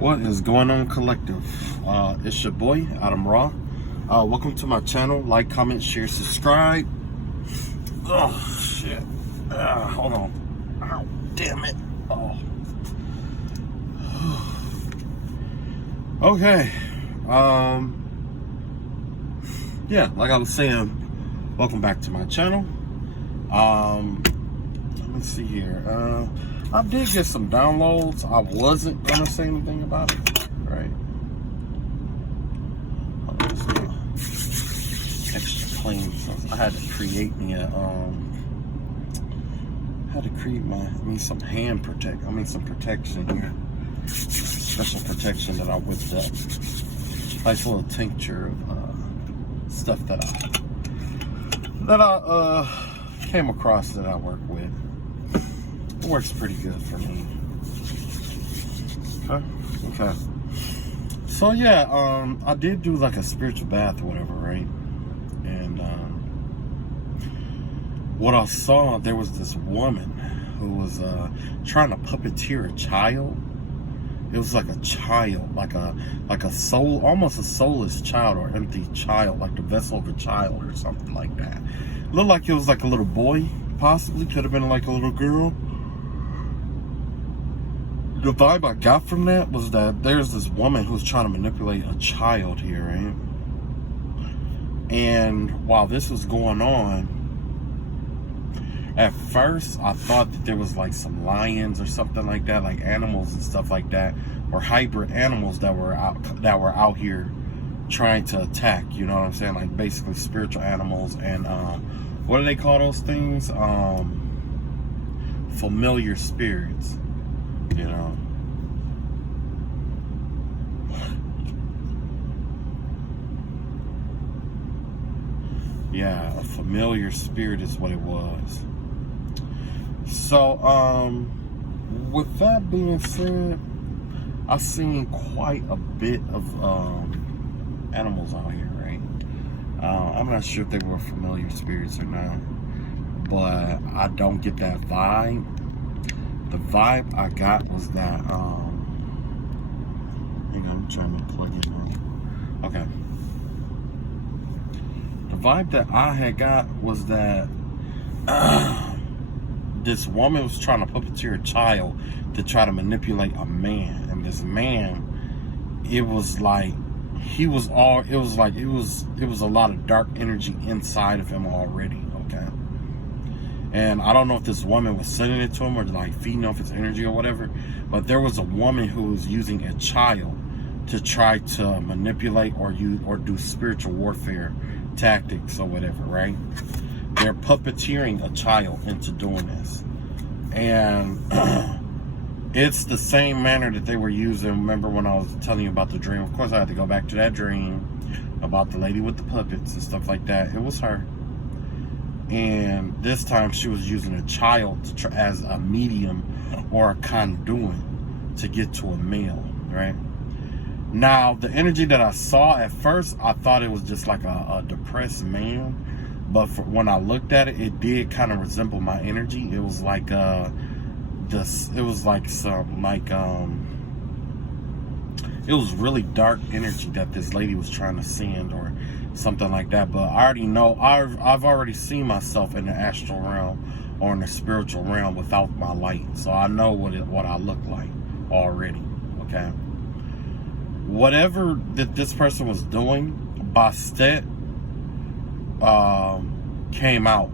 What is going on, collective? It's your boy Adam Raw. Welcome to my channel. Like, comment, share, subscribe. Oh shit. Hold on. Ow, damn it. Oh. Okay. Yeah, like I was saying, welcome back to my channel. Let me see here. I did get some downloads. I wasn't gonna say anything about it, right? Extra clean. So I had to create me a some hand protect. some protection here. Special protection that I whipped up. Nice little tincture of stuff that I came across that I work with. It works pretty good for me. Okay. So yeah, I did do like a spiritual bath or whatever, right? And what I saw, there was this woman who was trying to puppeteer a child. It was like a child, like a soul, almost a soulless child or empty child, like the vessel of a child or something like that. Looked like it was like a little boy, possibly. Could have been like a little girl. The vibe I got from that was that there's this woman who's trying to manipulate a child here, right? And while this was going on, at first I thought that there was like some lions or something like that, like animals and stuff like that, or hybrid animals that were out here trying to attack, you know what I'm saying? Like basically spiritual animals and what do they call those things? Familiar spirits. You know, yeah, a familiar spirit is what it was. So, with that being said, I've seen quite a bit of animals out here, right? I'm not sure if they were familiar spirits or not, but I don't get that vibe. The vibe I got was that, hang on, I'm trying to plug it in. Okay. The vibe that I had got was that this woman was trying to puppeteer a child to try to manipulate a man. And this man, it was a lot of dark energy inside of him already, okay? And I don't know if this woman was sending it to him or like feeding off his energy or whatever, but there was a woman who was using a child to try to manipulate or do spiritual warfare tactics or whatever, right? They're puppeteering a child into doing this. And it's the same manner that they were using. Remember when I was telling you about the dream? Of course I had to go back to that dream about the lady with the puppets and stuff like that. It was her. And this time she was using a child as a medium or a conduit to get to a male, right? Now, the energy that I saw at first, I thought it was just like a depressed man. But when I looked at it, it did kind of resemble my energy. It was like it was really dark energy that this lady was trying to send or something like that. But I already know, I've already seen myself in the astral realm or in the spiritual realm without my light. So I know what I look like already, okay? Whatever that this person was doing, Bastet came out.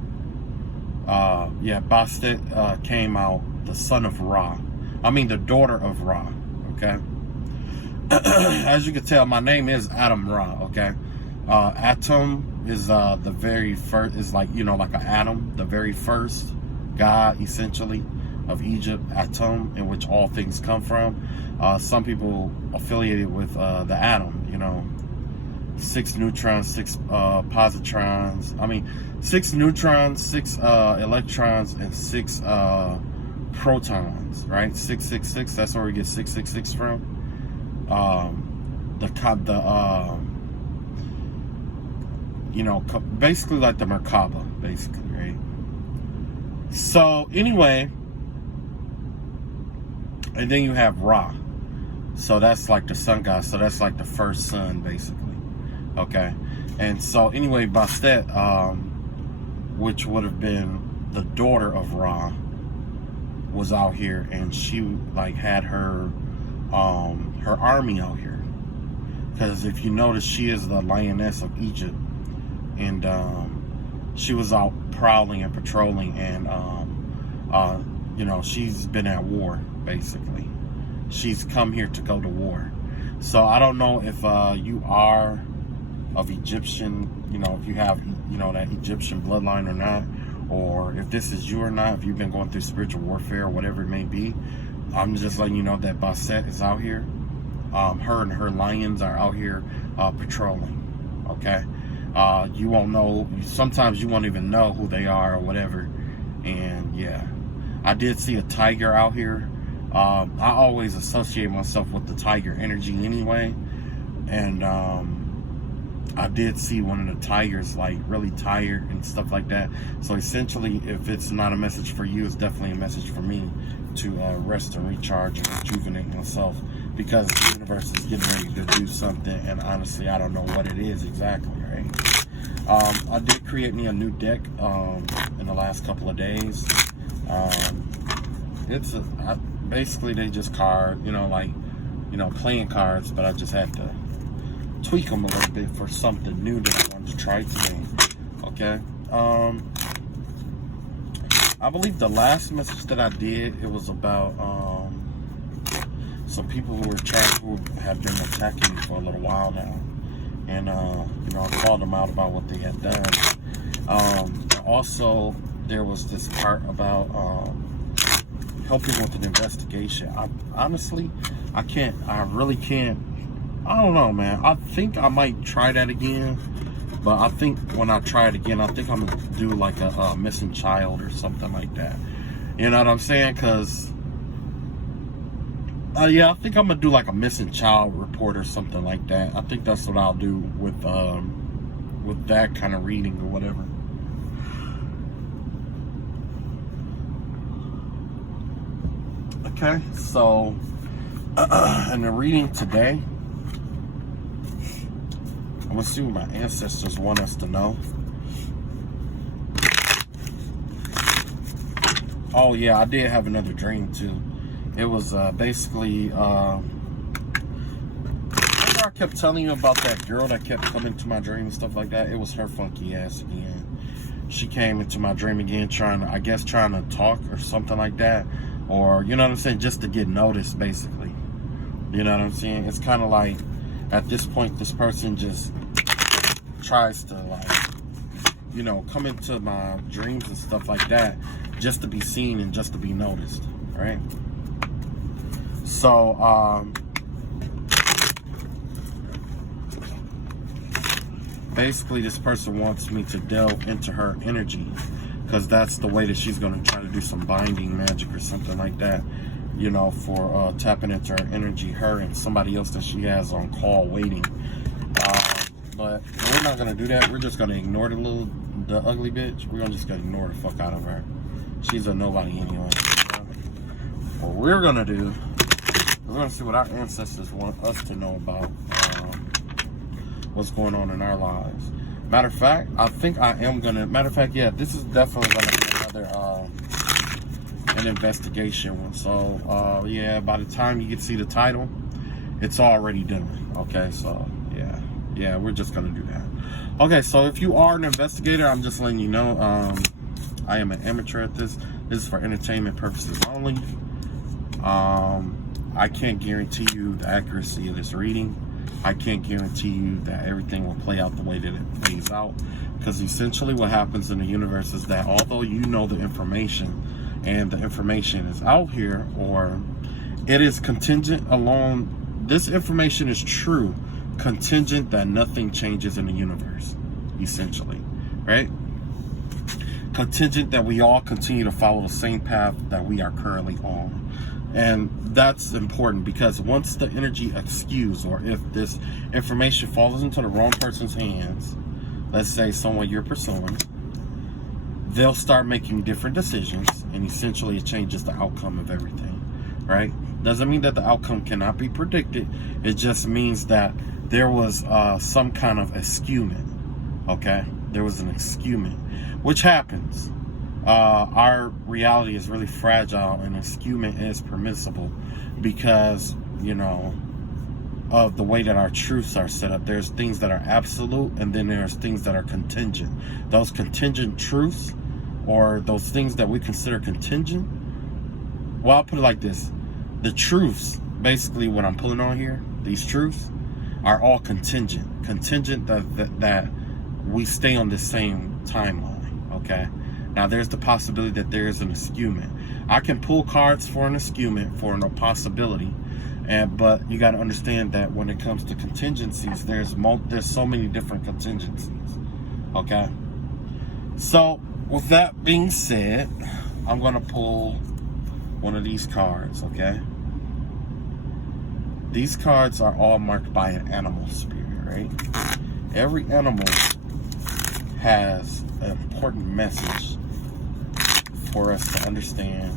Bastet came out, the son of Ra. The daughter of Ra, okay? As you can tell, my name is Adam Ra, okay? Atom is the very first, is like, like an atom, the very first god, essentially, of Egypt, Atom, in which all things come from. Some people affiliated with the atom, 6 neutrons, 6 positrons. 6 neutrons, 6 electrons, and 6 protons, right? 666. That's where we get 666 from. Basically like the Merkaba, basically, right? So anyway, and then you have Ra. So that's like the sun god. So that's like the first sun, basically. Okay. And so anyway, Bastet, which would have been the daughter of Ra, was out here, and she like had her army out here. Because if you notice, she is the lioness of Egypt, and she was out prowling and patrolling, and you know, she's been at war, basically. She's come here to go to war. So I don't know if you are of Egyptian, you know, if you have, you know, that Egyptian bloodline or not, or if this is you or not, if you've been going through spiritual warfare or whatever it may be. I'm just letting you know that Bastet is out here. Her and her lions are out here patrolling. Okay. You won't know, sometimes you won't even know who they are or whatever. And yeah, I did see a tiger out here. I always associate myself with the tiger energy anyway. And I did see one of the tigers like really tired and stuff like that. So essentially, if it's not a message for you, it's definitely a message for me to rest and recharge and rejuvenate myself, because the universe is getting ready to do something, and honestly, I don't know what it is exactly, right? I did create me a new deck in the last couple of days. Basically they just card, you know, like, you know, playing cards, but I just had to tweak them a little bit for something new that I wanted to try today. Okay. I believe the last message that I did, it was about some people who had been attacking me for a little while now, and you know, I called them out about what they had done. Also, there was this part about helping with an investigation. Honestly, I really can't. I don't know, man. I think I might try that again. But I think when I try it again, I think I'm going to do like a missing child or something like that. You know what I'm saying? Because, yeah, I think I'm going to do like a missing child report or something like that. I think that's what I'll do with that kind of reading or whatever. Okay, so in the reading today, I'm gonna see what my ancestors want us to know. Oh yeah, I did have another dream too. It was basically remember I kept telling you about that girl that kept coming to my dream and stuff like that? It was her funky ass again. She came into my dream again trying to talk or something like that. Or, you know what I'm saying, just to get noticed, basically. You know what I'm saying? It's kind of like, at this point, this person just tries to, like, you know, come into my dreams and stuff like that, just to be seen and just to be noticed, right? So, basically, this person wants me to delve into her energy, because that's the way that she's going to try to do some binding magic or something like that, you know, for tapping into her energy, her and somebody else that she has on call waiting. But we're not going to do that. We're just going to ignore the ugly bitch. We're just going to ignore the fuck out of her. She's a nobody anyway. What we're going to do, we're going to see what our ancestors want us to know about what's going on in our lives. Matter of fact, I think I am gonna. Matter of fact, yeah, this is definitely gonna be another an investigation one. So yeah, by the time you get to see the title, it's already done. Okay, so yeah, we're just gonna do that. Okay, so if you are an investigator, I'm just letting you know, I am an amateur at this. This is for entertainment purposes only. I can't guarantee you the accuracy of this reading. I can't guarantee you that everything will play out the way that it plays out, because essentially what happens in the universe is that although you know the information and the information is out here, or it is contingent along, this information is true, contingent that nothing changes in the universe, essentially, right? Contingent that we all continue to follow the same path that we are currently on. And that's important, because once the energy askews, or if this information falls into the wrong person's hands, let's say someone you're pursuing, they'll start making different decisions, and essentially it changes the outcome of everything, right? Doesn't mean that the outcome cannot be predicted. It just means that there was some kind of eschewment. Okay, there was an eschewment, which happens. Our reality is really fragile, and eschewment is permissible because, you know, of the way that our truths are set up. There's things that are absolute, and then there's things that are contingent. Those contingent truths, or those things that we consider contingent, well, I'll put it like this. The truths, basically what I'm pulling on here, these truths are all contingent. Contingent that we stay on the same timeline, okay? Now, there's the possibility that there is an eschewment. I can pull cards for an eschewment, for a possibility, but you got to understand that when it comes to contingencies, there's so many different contingencies, okay? So, with that being said, I'm going to pull one of these cards, okay? These cards are all marked by an animal spirit, right? Every animal has an important message for us to understand,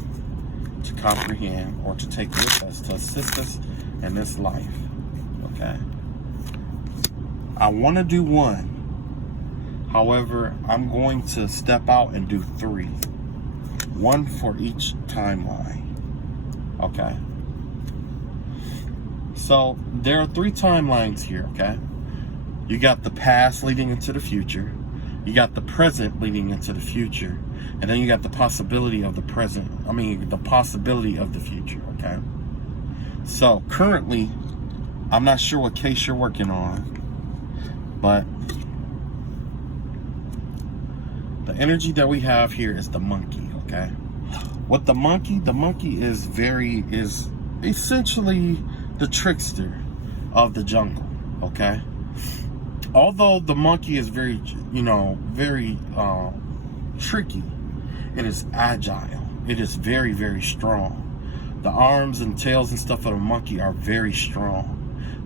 to comprehend, or to take with us, to assist us in this life, okay? I want to do one. However, I'm going to step out and do 3. 1 for each timeline, okay? So, there are 3 timelines here, okay? You got the past leading into the future. You got the present leading into the future. And then you got the possibility of the the possibility of the future, okay? So, currently, I'm not sure what case you're working on, but the energy that we have here is the monkey, okay? What the monkey is essentially the trickster of the jungle, okay? Although the monkey is very tricky, it is agile. It is very, very strong. The arms and tails and stuff of the monkey are very strong.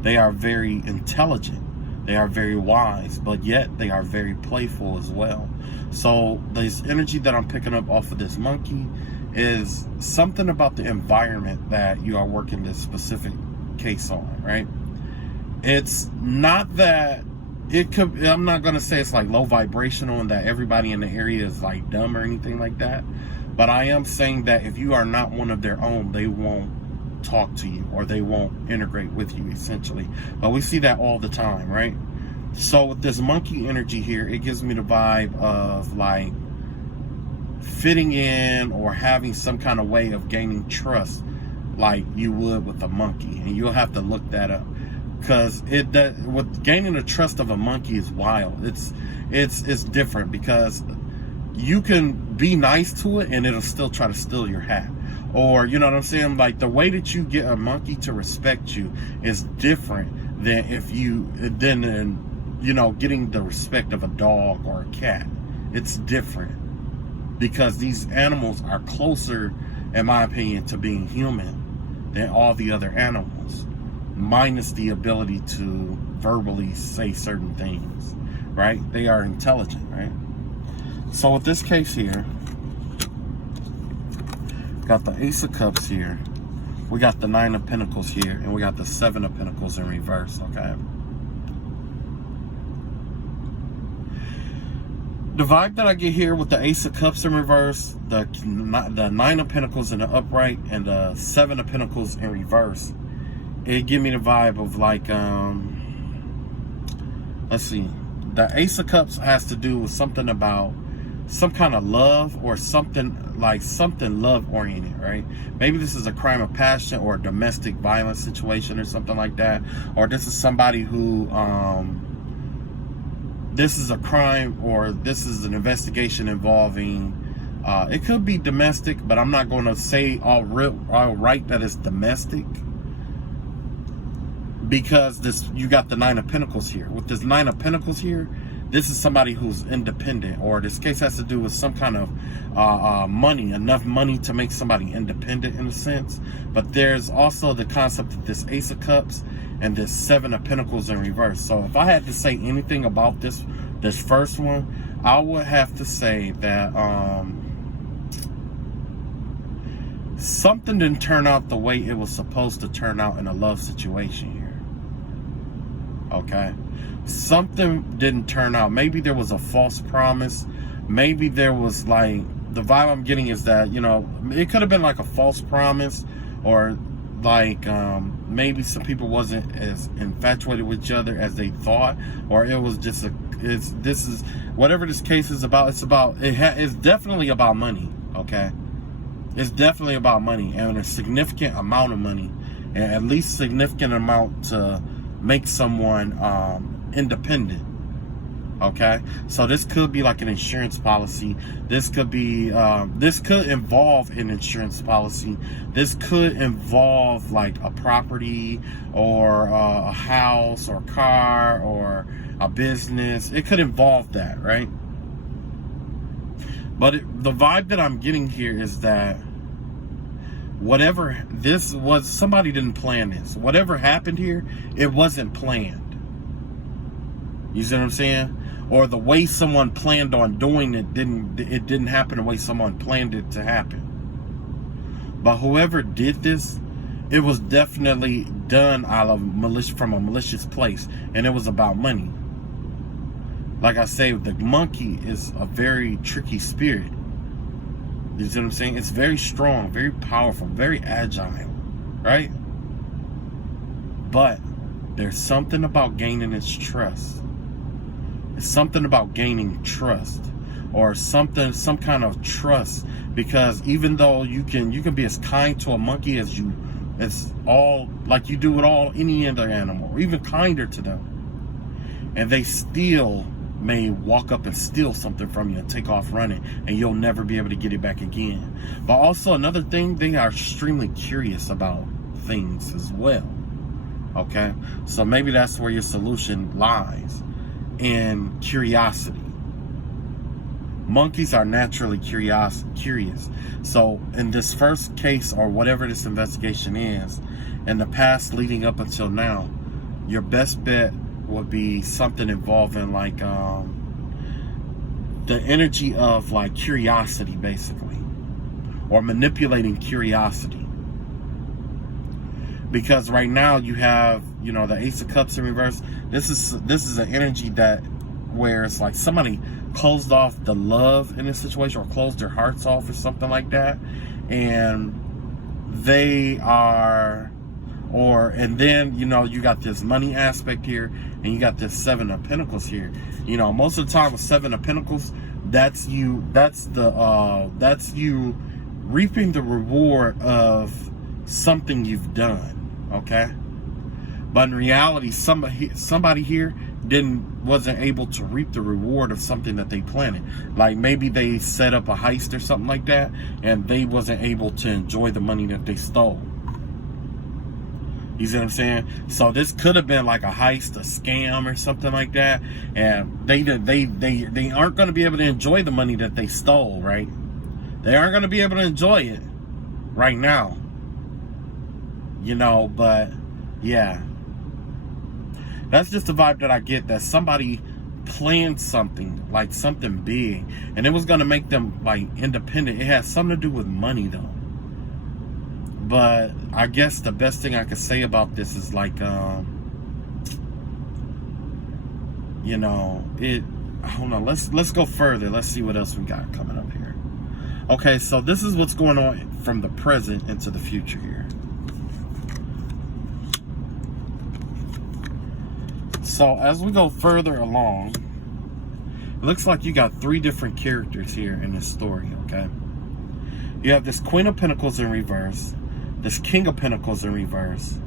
They are very intelligent. They are very wise, but yet they are very playful as well. So this energy that I'm picking up off of this monkey is something about the environment that you are working this specific case on, right? It's not that I'm not going to say it's like low vibrational and that everybody in the area is like dumb or anything like that. But I am saying that if you are not one of their own, they won't talk to you or they won't integrate with you, essentially. But we see that all the time, right? So with this monkey energy here, it gives me the vibe of like fitting in or having some kind of way of gaining trust like you would with a monkey. And you'll have to look that up. Because with gaining the trust of a monkey is wild. It's different because you can be nice to it and it'll still try to steal your hat. Or, you know what I'm saying? Like the way that you get a monkey to respect you is different than getting the respect of a dog or a cat. It's different because these animals are closer, in my opinion, to being human than all the other animals. Minus the ability to verbally say certain things, right? They are intelligent, right? So with this case here, got the Ace of Cups here, we got the 9 of Pentacles here, and we got the 7 of Pentacles in reverse, okay? The vibe that I get here with the Ace of Cups in reverse, the 9 of Pentacles in the upright, and the 7 of Pentacles in reverse, it give me the vibe of like, let's see, the Ace of Cups has to do with something about some kind of love or something love oriented, right? Maybe this is a crime of passion or a domestic violence situation or something like that. Or this is somebody who, this is a crime or this is an investigation involving, it could be domestic, but I'm not going to say all right that it's domestic. Because you got the 9 of Pentacles here. With this 9 of Pentacles here, this is somebody who's independent, or this case has to do with some kind of money, enough money to make somebody independent in a sense. But there's also the concept of this Ace of Cups and this 7 of Pentacles in reverse. So if I had to say anything about this first one, I would have to say that something didn't turn out the way it was supposed to turn out in a love situation here. Okay? Something didn't turn out. Maybe there was a false promise. Maybe there was like, the vibe I'm getting is that, you know, it could have been like a false promise, or like maybe some people wasn't as infatuated with each other as they thought, or it was just this is whatever this case is about. It's definitely about money. Okay, it's definitely about money, and a significant amount of money, and at least significant amount to make someone independent. Okay, so this could be like an insurance policy. This could be, this could involve an insurance policy. This could involve like a property, or a house, or car, or a business. It could involve that, right? But the vibe that I'm getting here is that whatever this was, somebody didn't plan this. Whatever happened here, it wasn't planned. You see what I'm saying? Or the way someone planned on doing it didn't happen the way someone planned it to happen. But whoever did this, it was definitely done out of from a malicious place, and it was about money. Like I say, the monkey is a very tricky spirit. You see what I'm saying? It's very strong, very powerful, very agile, right? But there's something about gaining its trust. It's something about gaining trust, or some kind of trust, because even though you can be as kind to a monkey as you do with any other animal, or even kinder to them, and they still may walk up and steal something from you and take off running, and you'll never be able to get it back again. But also another thing, they are extremely curious about things as well. Okay, so maybe that's where your solution lies. In curiosity. Monkeys are naturally curious. So in this first case, or whatever this investigation is, in the past leading up until now, your best bet would be something involving like the energy of like curiosity, basically, or manipulating curiosity. Because right now you have, you know, the Ace of Cups in reverse. This is an energy that where it's like somebody closed off the love in this situation, or closed their hearts off, or something like that, and they are, and then, you know, you got this money aspect here, and you got this Seven of Pentacles here. You know, most of the time with Seven of Pentacles, that's you reaping the reward of something you've done. Okay, but in reality, somebody here wasn't able to reap the reward of something that they planted. Like maybe they set up a heist or something like that, and they wasn't able to enjoy the money that they stole. You see what I'm saying? So this could have been like a heist, a scam, or something like that, and they aren't going to be able to enjoy the money that they stole, right? They aren't going to be able to enjoy it right now. You know, but yeah, that's just the vibe that I get, that somebody planned something, like something big, and it was going to make them like independent. It has something to do with money though. But I guess the best thing I could say about this is like, you know, I don't know, let's go further. Let's see what else we got coming up here. Okay, so this is what's going on from the present into the future here. So as we go further along, it looks like you got three different characters here in this story, okay? You have this Queen of Pentacles in reverse, this King of Pentacles in reverse,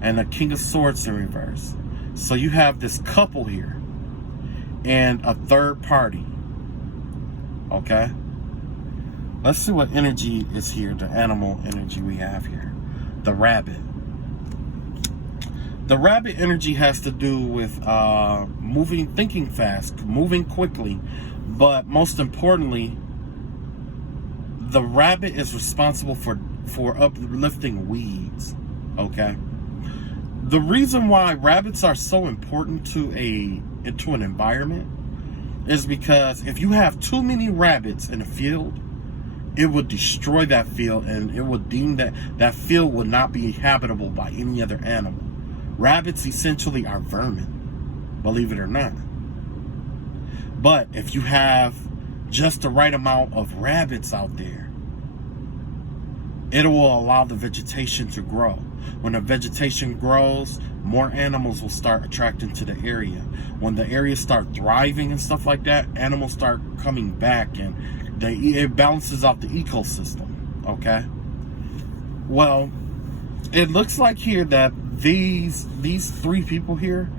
and the King of Swords in reverse. So you have this couple here and a third party, okay? Let's see what energy is here, the animal energy we have here. The rabbit. The rabbit energy has to do with thinking fast, moving quickly, but most importantly, the rabbit is responsible for uplifting weeds, okay? The reason why rabbits are so important to an environment is because if you have too many rabbits in a field, it would destroy that field, and it would deem that field would not be habitable by any other animal. Rabbits essentially are vermin, believe it or not. But if you have just the right amount of rabbits out there, it will allow the vegetation to grow. When the vegetation grows, more animals will start attracting to the area. When the areas start thriving and stuff like that, animals start coming back, and it balances out the ecosystem. Okay. Well, it looks like here that these three people here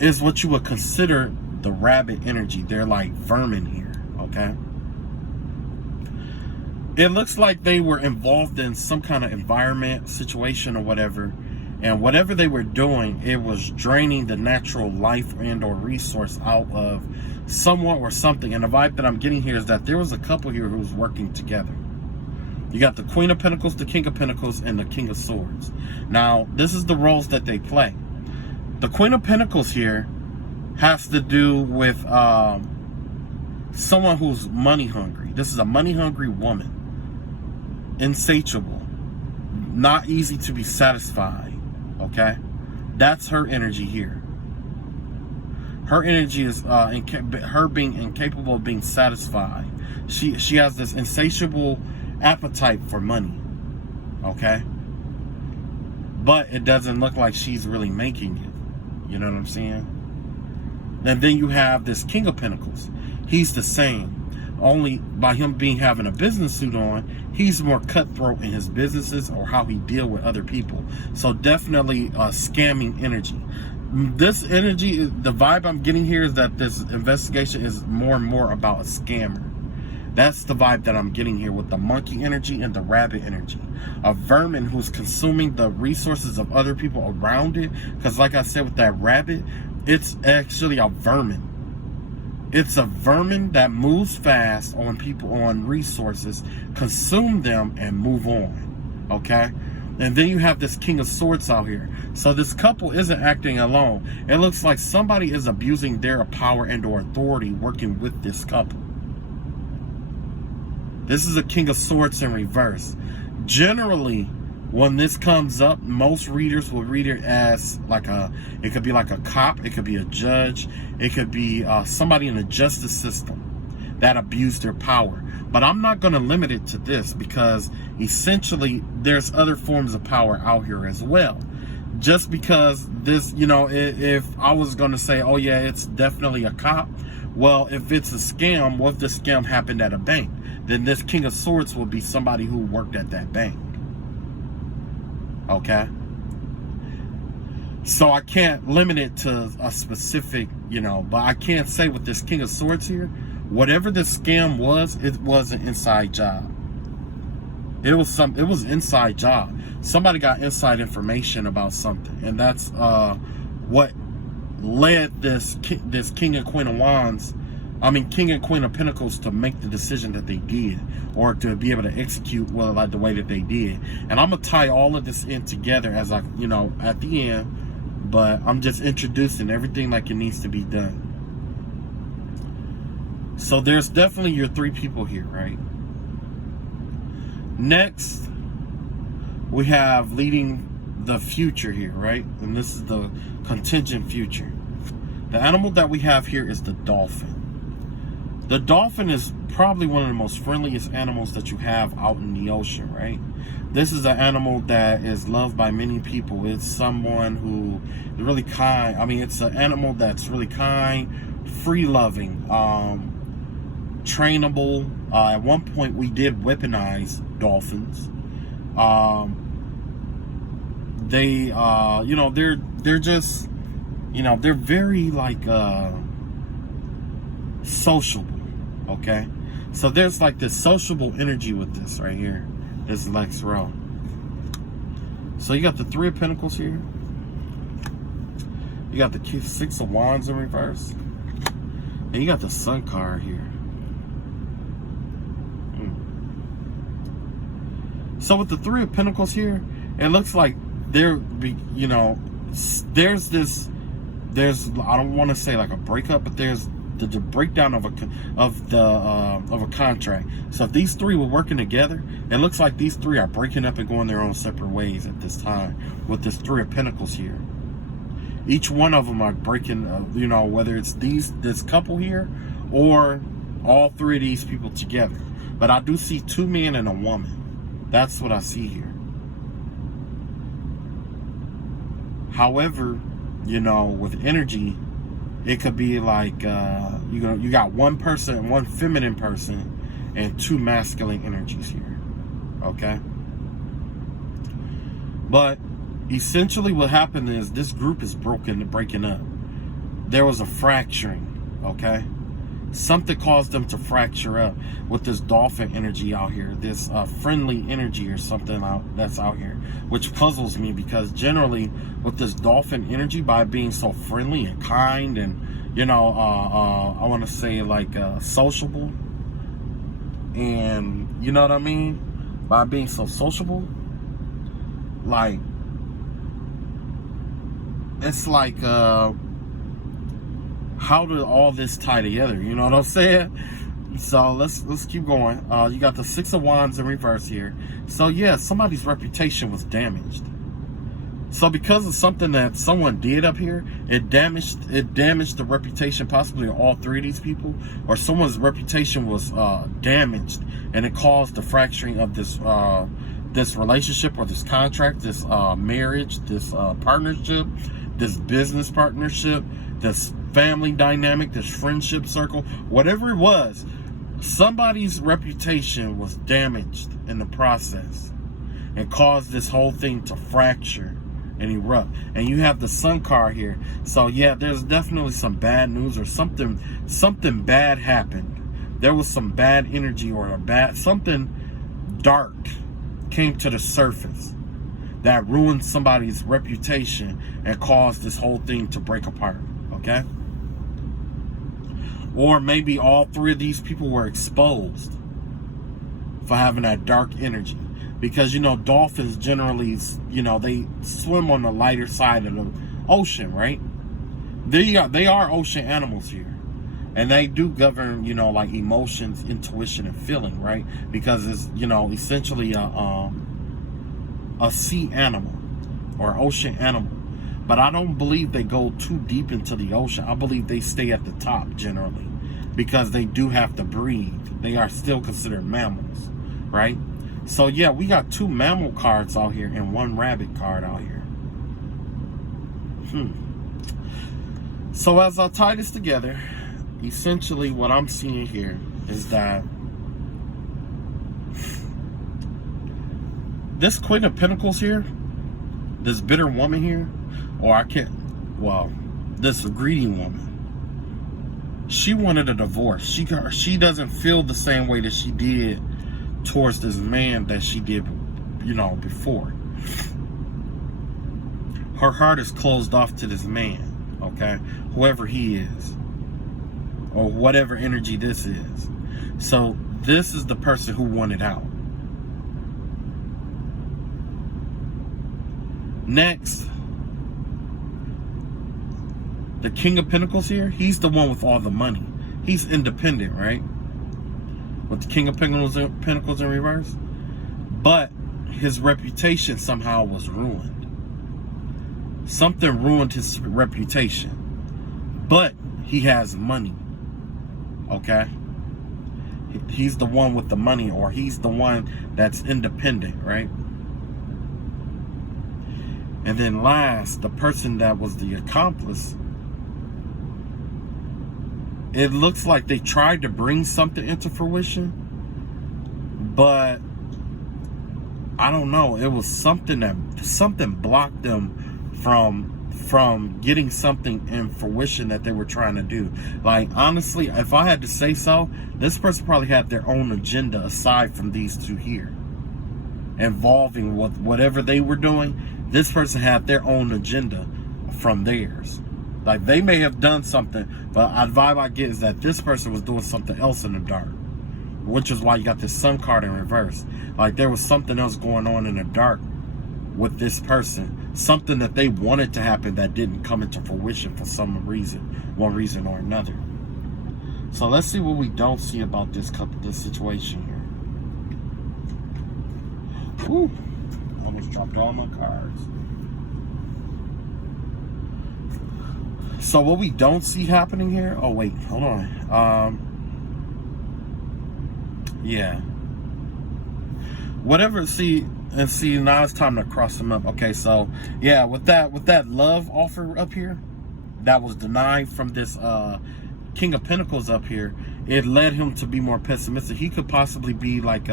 is what you would consider the rabbit energy. They're like vermin here. Okay. It looks like they were involved in some kind of environment situation or whatever, and whatever they were doing, it was draining the natural life and or resource out of someone or something. And the vibe that I'm getting here is that there was a couple here who was working together. You got the Queen of Pentacles, the King of Pentacles, and the King of Swords. Now, this is the roles that they play. The Queen of Pentacles here has to do with someone who's money hungry. This is a money hungry woman. Insatiable, not easy to be satisfied. Okay, that's her energy here. Her energy is her being incapable of being satisfied. She has this insatiable appetite for money. Okay, but it doesn't look like she's really making it. You know what I'm saying? And then you have this King of Pentacles. He's the same. Only by him having a business suit on, he's more cutthroat in his businesses or how he deal with other people. So definitely scamming energy. This energy, the vibe I'm getting here is that this investigation is more and more about a scammer. That's the vibe that I'm getting here with the monkey energy and the rabbit energy. A vermin who's consuming the resources of other people around it. Because like I said with that rabbit, it's actually a vermin. It's a vermin that moves fast on people, on resources, consume them, and move on. Okay? And then you have this King of Swords out here. So this couple isn't acting alone. It looks like somebody is abusing their power and or authority working with this couple. This is a King of Swords in reverse. Generally, when this comes up, most readers will read it as it could be like a cop, it could be a judge, it could be somebody in the justice system that abused their power. But I'm not going to limit it to this, because essentially there's other forms of power out here as well. Just because this, if I was going to say, oh yeah, it's definitely a cop. Well, if it's a scam, what if the scam happened at a bank? Then this King of Swords will be somebody who worked at that bank. Okay, so I can't limit it to a specific, but I can't say with this King of Swords here, whatever the scam was, it was an inside job. It was inside job. Somebody got inside information about something, and that's what led this King and Queen of Wands, King and Queen of Pentacles, to make the decision that they did, or to be able to execute like the way that they did. And I'm gonna tie all of this in together as I, at the end, but I'm just introducing everything like it needs to be done. So there's definitely your three people here, right? Next, we have leading the future here, right? And this is the contingent future. The animal that we have here is the dolphin. The dolphin is probably one of the most friendliest animals that you have out in the ocean, right? This is an animal that is loved by many people. It's someone who is really kind. It's an animal that's really kind, free-loving, trainable. At one point, we did weaponize dolphins. They're just, they're very sociable. Okay, so there's like this sociable energy with this right here, this Lex row. So you got the Three of Pentacles here, you got the Six of Wands in reverse, and you got the Sun card here. So with the Three of Pentacles here, it looks like there's I don't want to say like a breakup, but there's the breakdown of a contract. So if these three were working together, it looks like these three are breaking up and going their own separate ways at this time with this Three of Pentacles here. Each one of them are breaking, you know, whether it's this couple here or all three of these people together. But I do see two men and a woman. That's what I see here. However, you know, with energy, it could be like, you got one person, one feminine person, and two masculine energies here. Okay? But essentially what happened is this group is breaking up. There was a fracturing, okay? Something caused them to fracture up with this dolphin energy out here, this friendly energy or something that's out here, which puzzles me because generally with this dolphin energy, by being so friendly and kind and, you know, I want to say like sociable, and you know what I mean? By being so sociable, like, it's like, how did all this tie together? You know what I'm saying? So let's keep going. You got the Six of Wands in reverse here. So yeah, somebody's reputation was damaged. So because of something that someone did up here, it damaged the reputation possibly of all three of these people, or someone's reputation was damaged, and it caused the fracturing of this relationship or this contract, this marriage, this partnership, this business partnership, this family dynamic, this friendship circle, whatever it was, somebody's reputation was damaged in the process and caused this whole thing to fracture and erupt. And you have the Sun card here. So yeah, there's definitely some bad news or something bad happened. There was some bad energy or something dark came to the surface that ruined somebody's reputation and caused this whole thing to break apart. Okay? Or maybe all three of these people were exposed for having that dark energy. Because, you know, dolphins generally, you know, they swim on the lighter side of the ocean, right? They are ocean animals here. And they do govern, you know, like emotions, intuition, and feeling, right? Because it's, you know, essentially a sea animal or ocean animal. But I don't believe they go too deep into the ocean. I believe they stay at the top generally because they do have to breathe. They are still considered mammals, right? So yeah, we got two mammal cards out here and one rabbit card out here. So as I tie this together, essentially what I'm seeing here is that this Queen of Pentacles here, this bitter woman here, this greedy woman, she wanted a divorce. She doesn't feel the same way that she did towards this man that she did, you know, before. Her heart is closed off to this man, okay? Whoever he is, or whatever energy this is. So this is the person who wanted out. Next, the King of Pentacles here, he's the one with all the money. He's independent, right? With the King of Pentacles in reverse. But his reputation somehow was ruined. Something ruined his reputation. But he has money. Okay? He's the one with the money, or he's the one that's independent, right? And then last, the person that was the accomplice, it looks like they tried to bring something into fruition, but I don't know. It was something blocked them from getting something in fruition that they were trying to do. Like, honestly, if I had to say so, this person probably had their own agenda aside from these two here, involving whatever they were doing. This person had their own agenda from theirs. Like, they may have done something, but the vibe I get is that this person was doing something else in the dark, which is why you got this Sun card in reverse. Like, there was something else going on in the dark with this person, something that they wanted to happen that didn't come into fruition for some reason, one reason or another. So let's see what we don't see about this situation here. Whew. Almost dropped all my cards. So what we don't see happening here. Oh wait, hold on. Yeah. Whatever. See now it's time to cross them up. Okay, so yeah, with that love offer up here that was denied from this King of Pentacles up here, it led him to be more pessimistic. He could possibly be like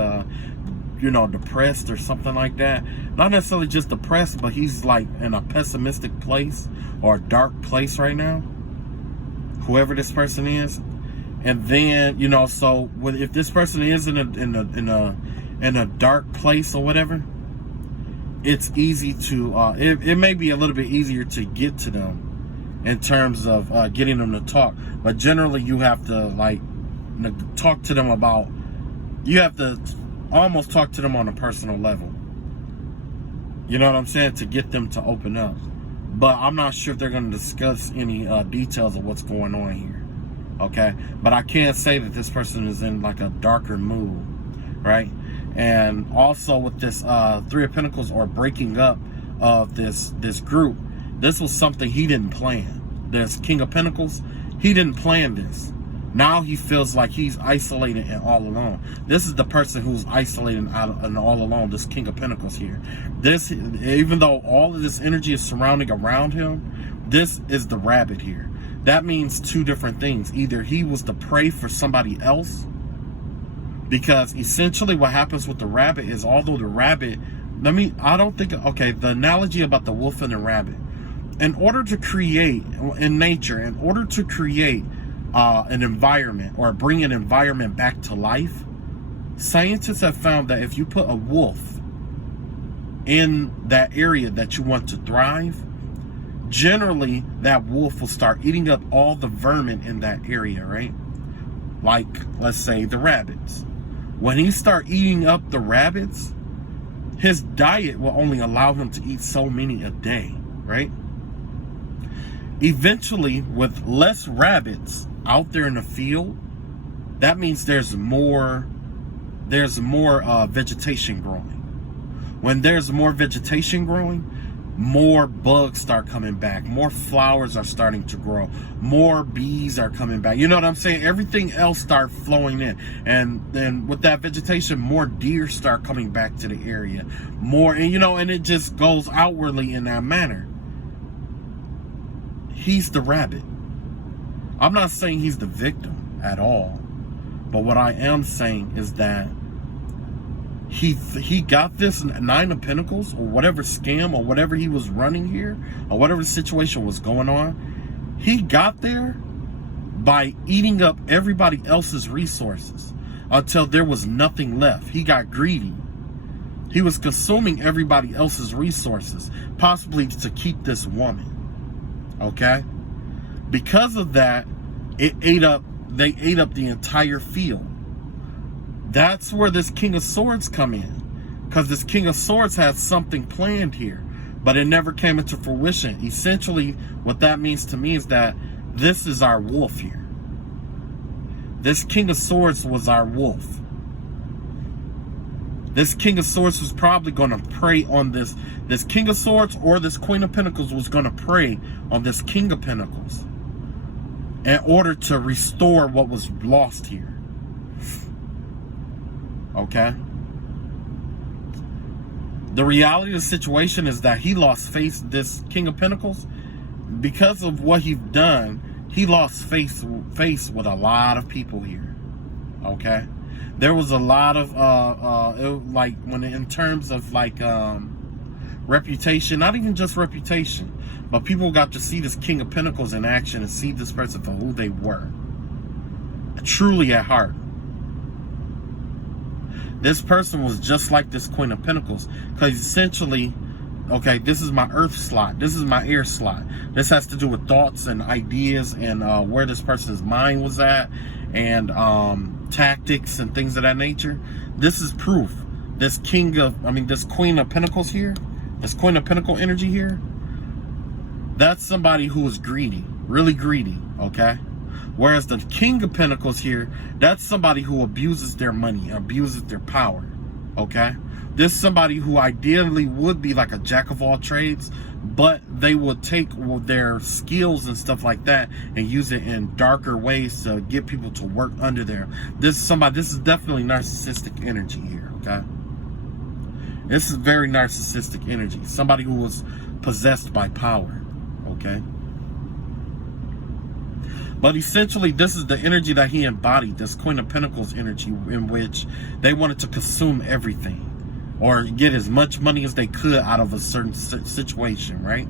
depressed or something like that. Not necessarily just depressed, but he's like in a pessimistic place or a dark place right now, whoever this person is. And then so if this person is in a dark place or whatever, it's easy to it may be a little bit easier to get to them in terms of getting them to talk. But generally you have to talk to them about, you have to almost talk to them on a personal level. You know what I'm saying? To get them to open up. But I'm not sure if they're going to discuss any details of what's going on here. Okay? But I can say that this person is in like a darker mood. Right? And also with this Three of Pentacles, or breaking up of this group, this was something he didn't plan. This King of Pentacles, he didn't plan this. Now he feels like he's isolated and all alone. This is the person who's isolated and all alone, this King of Pentacles here. This, even though all of this energy is surrounding around him, this is the rabbit here. That means two different things. Either he was the prey for somebody else, because essentially what happens with the rabbit is, although the rabbit, the analogy about the wolf and the rabbit, in order to create, in nature, in order to create an environment or bring an environment back to life, scientists have found that if you put a wolf in that area that you want to thrive, generally that wolf will start eating up all the vermin in that area, right? Like, let's say the rabbits. When he start eating up the rabbits, his diet will only allow him to eat so many a day, right? Eventually, with less rabbits out there in the field, that means there's more vegetation growing. When there's more vegetation growing, more bugs start coming back, more flowers are starting to grow, more bees are coming back. You know what I'm saying? Everything else start flowing in, and then with that vegetation, more deer start coming back to the area, and it just goes outwardly in that manner. He's the rabbit. I'm not saying he's the victim at all, but what I am saying is that he got this Nine of Pentacles, or whatever scam or whatever he was running here, or whatever situation was going on. He got there by eating up everybody else's resources until there was nothing left. He got greedy. He was consuming everybody else's resources, possibly to keep this woman. Okay? Because of that, they ate up the entire field. That's where this King of Swords come in. Because this King of Swords had something planned here, but it never came into fruition. Essentially, what that means to me is that this is our wolf here. This King of Swords was our wolf. This King of Swords was probably going to prey on this King of Swords, or this Queen of Pentacles was going to prey on this King of Pentacles in order to restore what was lost here. Okay? The reality of the situation is that he lost face, this King of Pentacles, because of what he's done. He lost face with a lot of people here. Okay? There was a lot of in terms of reputation, not even just reputation, but people got to see this King of Pentacles in action and see this person for who they were, truly at heart. This person was just like this Queen of Pentacles, because essentially, okay, this is my earth slot, this is my air slot. This has to do with thoughts and ideas and where this person's mind was at, and tactics and things of that nature. This is proof. This Queen of Pentacles here, this Queen of Pentacle energy here, that's somebody who is greedy, really greedy, okay? Whereas the King of Pentacles here, that's somebody who abuses their money, abuses their power. Okay? This is somebody who ideally would be like a jack of all trades, but they would take their skills and stuff like that and use it in darker ways to get people to work under them. This is definitely narcissistic energy here, okay? This is very narcissistic energy. Somebody who was possessed by power, okay? But essentially, this is the energy that he embodied, this Queen of Pentacles energy, in which they wanted to consume everything or get as much money as they could out of a certain situation, right?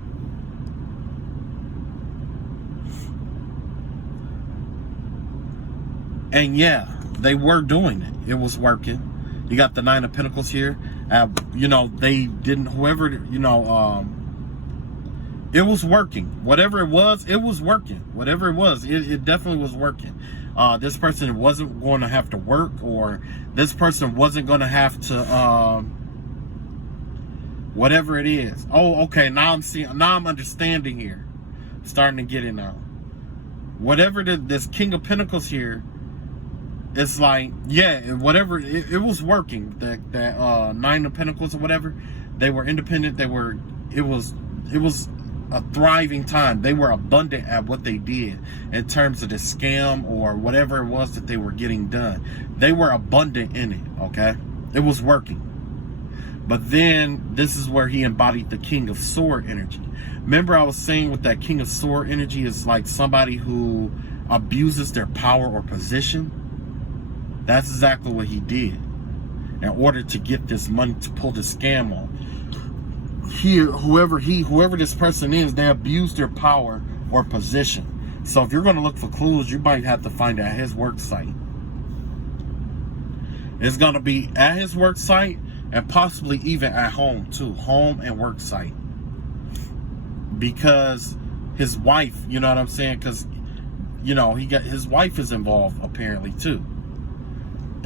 And yeah, they were doing it. It was working. You got the Nine of Pentacles here. You know, they didn't, whoever, you know, it was working. Whatever it was working. Whatever it was, it definitely was working. This person wasn't going to have to work, or this person wasn't going to have to, whatever it is. Oh, okay. Now I'm understanding here. Starting to get it now. Whatever this King of Pentacles here, it's like, yeah, whatever, it was working. That Nine of Pentacles or whatever, they were independent. It was a thriving time. They were abundant at what they did in terms of the scam or whatever it was that they were getting done. They were abundant in it, okay? It was working. But then this is where he embodied the King of Sword energy. Remember I was saying with that King of Sword energy is like somebody who abuses their power or position. That's exactly what he did in order to get this money to pull the scam on. Here, whoever this person is, they abuse their power or position. So if you're going to look for clues, you might have to find it at his work site. It's going to be at his work site and possibly even at home too. Home and work site. Because his wife, you know what I'm saying? Because, you know, his wife is involved apparently too.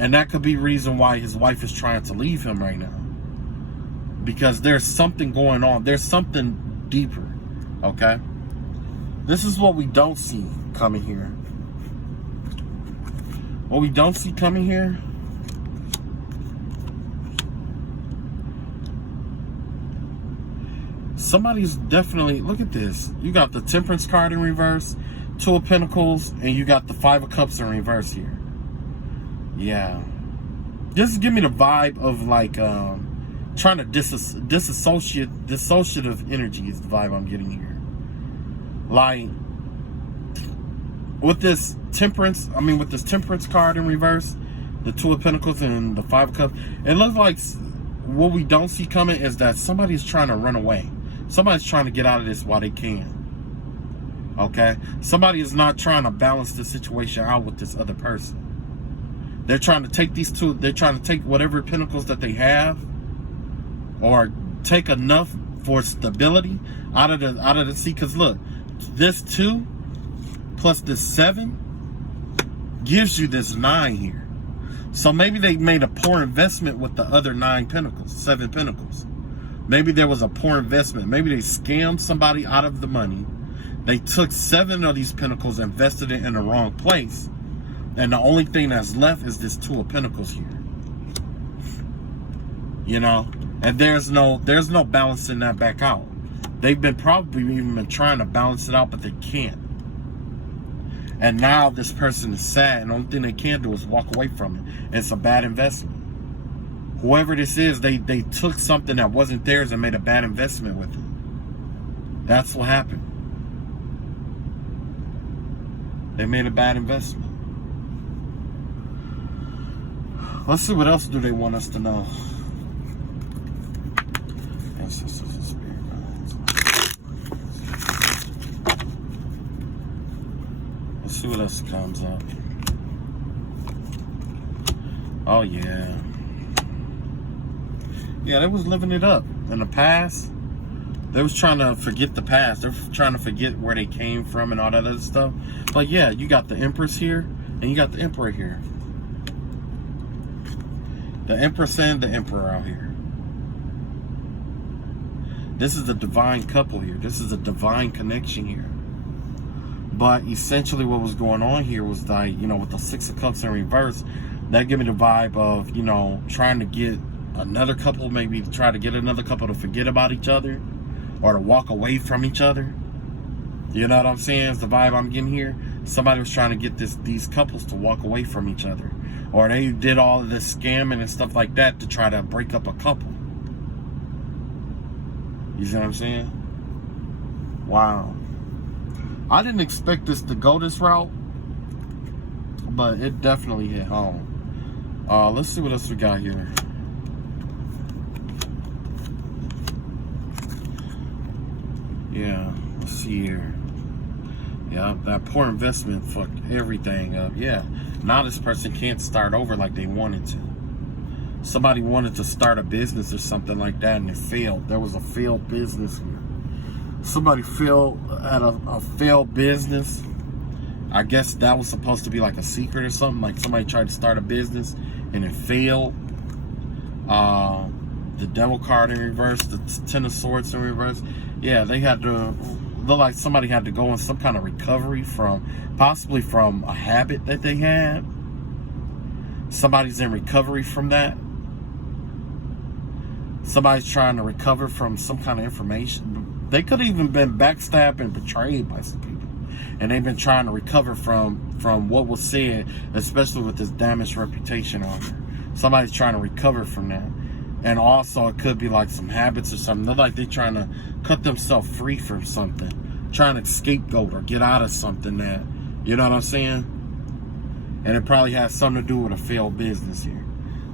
And that could be reason why his wife is trying to leave him right now. Because there's something going on. There's something deeper. Okay? This is what we don't see coming here. What we don't see coming here. Somebody's definitely, look at this. You got the Temperance card in reverse, Two of Pentacles, and you got the Five of Cups in reverse here. Yeah, this give me the vibe of like trying to dissociative energy is the vibe I'm getting here. Like with this Temperance, with this Temperance card in reverse, the Two of Pentacles and the Five of Cups, it looks like what we don't see coming is that somebody's trying to run away. Somebody's trying to get out of this while they can. Okay, somebody is not trying to balance the situation out with this other person. They're trying to take these two, they're trying to take whatever pentacles that they have or take enough for stability out of the sea. Because look, this 2 plus this 7 gives you this 9 here. So maybe they made a poor investment with the other 9 pentacles, 7 pentacles. Maybe there was a poor investment. Maybe they scammed somebody out of the money. They took 7 of these pentacles, invested it in the wrong place. And the only thing that's left is this Two of Pentacles here. You know? And there's no balancing that back out. They've been probably even been trying to balance it out, but they can't. And now this person is sad, and the only thing they can do is walk away from it. And it's a bad investment. Whoever this is, they took something that wasn't theirs and made a bad investment with it. That's what happened. They made a bad investment. Let's see what else do they want us to know. Let's see what else comes up. Oh yeah. Yeah, they was living it up. In the past, they was trying to forget the past. They're trying to forget where they came from and all that other stuff. But yeah, you got the Empress here, and you got the Emperor here. The Empress and the Emperor out here. This is the divine couple here. This is a divine connection here. But essentially what was going on here was like, you know, with the Six of Cups in reverse, that gave me the vibe of, you know, trying to get another couple, maybe try to get another couple to forget about each other or to walk away from each other. You know what I'm saying? Is the vibe I'm getting here. Somebody was trying to get these couples to walk away from each other. Or they did all of this scamming and stuff like that to try to break up a couple. You see what I'm saying? Wow. I didn't expect this to go this route, but it definitely hit home. Let's see what else we got here. Yeah, let's see here. Yeah, that poor investment fucked everything up. Yeah, now this person can't start over like they wanted to. Somebody wanted to start a business or something like that and it failed. There was a failed business here. Somebody failed at a failed business. I guess that was supposed to be like a secret or something. Like somebody tried to start a business and it failed. The Devil card in reverse, the Ten of Swords in reverse. Yeah, they had to, look like somebody had to go in some kind of recovery from, possibly from a habit that they had. Somebody's in recovery from that. Somebody's trying to recover from some kind of information. They could have even been backstabbed and betrayed by some people. And they've been trying to recover from what was said, especially with this damaged reputation on her. Somebody's trying to recover from that. And also it could be like some habits or something. They're like they're trying to cut themselves free from something. Trying to scapegoat or get out of something that, you know what I'm saying? And it probably has something to do with a failed business here.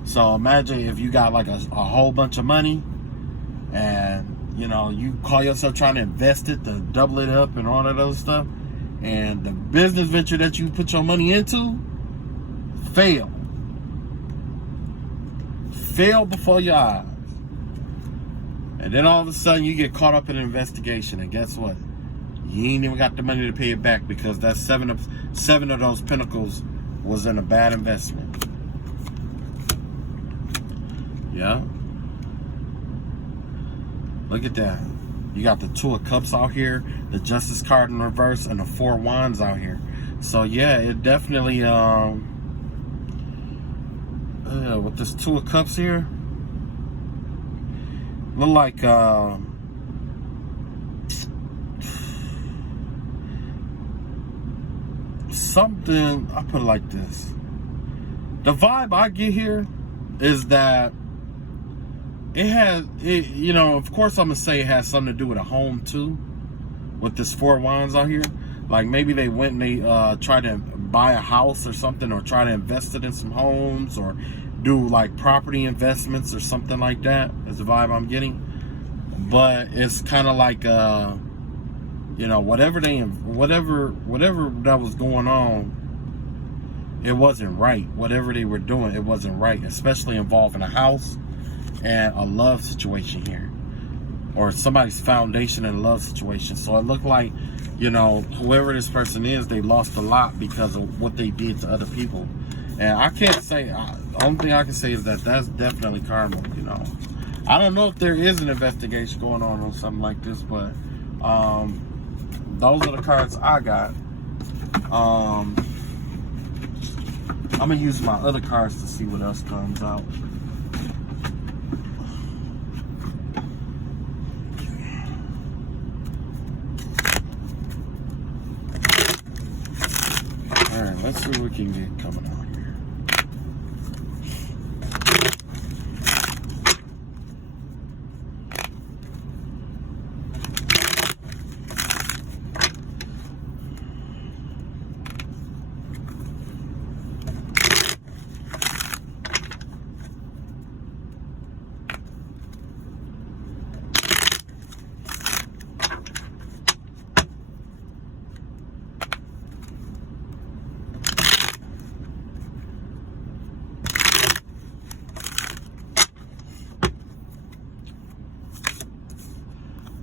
So imagine if you got like a whole bunch of money and, you know, you call yourself trying to invest it to double it up and all that other stuff. And the business venture that you put your money into failed. Failed before your eyes. And then all of a sudden you get caught up in an investigation. And guess what? You ain't even got the money to pay it back because that seven of those pentacles was in a bad investment. Yeah. Look at that. You got the Two of Cups out here, the Justice card in reverse, and the Four of Wands out here. So yeah, it definitely with this Two of Cups here, look like something. I put it like this. The vibe I get here is that you know, of course I'm gonna say it has something to do with a home too, with this Four of Wands out here. Like maybe they went and they tried to buy a house or something, or try to invest it in some homes, or do like property investments or something like that, is the vibe I'm getting. But it's kind of like you know, whatever that was going on, it wasn't right. Whatever they were doing, it wasn't right, especially involving a house and a love situation here, or somebody's foundation in a love situation. So it looked like, you know, whoever this person is, they lost a lot because of what they did to other people. And I can't say, the only thing I can say is that that's definitely karma, you know. I don't know if there is an investigation going on something like this, but those are the cards I got. I'm gonna use my other cards to see what else comes out. Alright, let's see what we can get coming out here.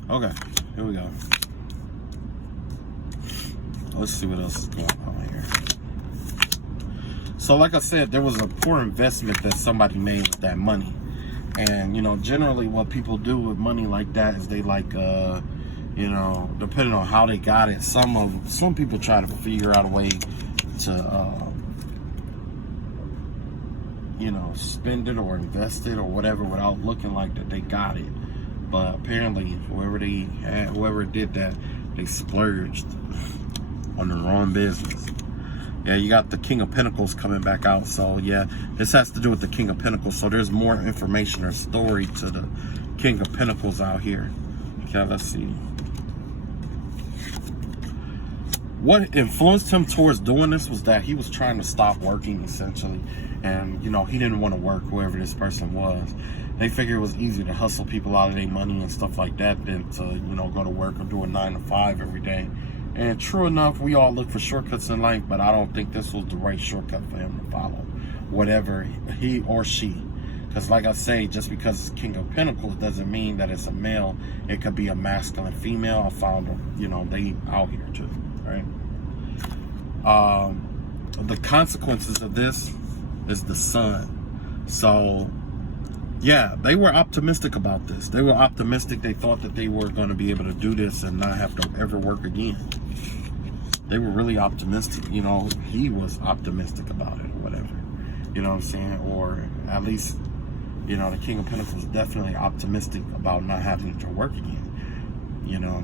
Okay, here we go. Let's see what else is going on here. So like I said, there was a poor investment that somebody made with that money. And, you know, generally what people do with money like that is they like, You know, depending on how they got it. Some people try to figure out a way to you know, spend it or invest it or whatever without looking like that they got it. But apparently whoever did that, they splurged on the wrong business. Yeah, you got the King of Pentacles coming back out. So yeah, this has to do with the King of Pentacles. So there's more information or story to the King of Pentacles out here. Okay, let's see. What influenced him towards doing this was that he was trying to stop working, essentially. And, you know, he didn't want to work, whoever this person was. They figured it was easier to hustle people out of their money and stuff like that than to, you know, go to work or do a 9 to 5 every day. And true enough, we all look for shortcuts in life, but I don't think this was the right shortcut for him to follow, whatever he or she. Because like I say, just because it's King of Pentacles doesn't mean that it's a male. It could be a masculine female. I found them, you know, they out here too, right? The consequences of this is the sun. So yeah, they were optimistic about this. They were optimistic. They thought that they were going to be able to do this and not have to ever work again. They were really optimistic. You know, he was optimistic about it or whatever. You know what I'm saying? Or at least, you know, the King of Pentacles was definitely optimistic about not having to work again. You know.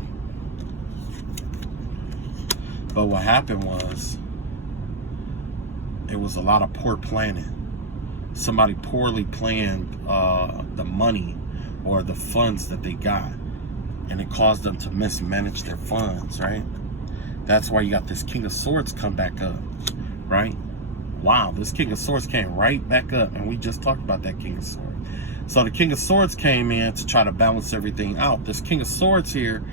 But what happened was, it was a lot of poor planning. Somebody poorly planned the money or the funds that they got, and it caused them to mismanage their funds, right? That's why you got this King of Swords come back up, right? Wow, this King of Swords came right back up, and we just talked about that King of Swords. So the King of Swords came in to try to balance everything out. This King of Swords here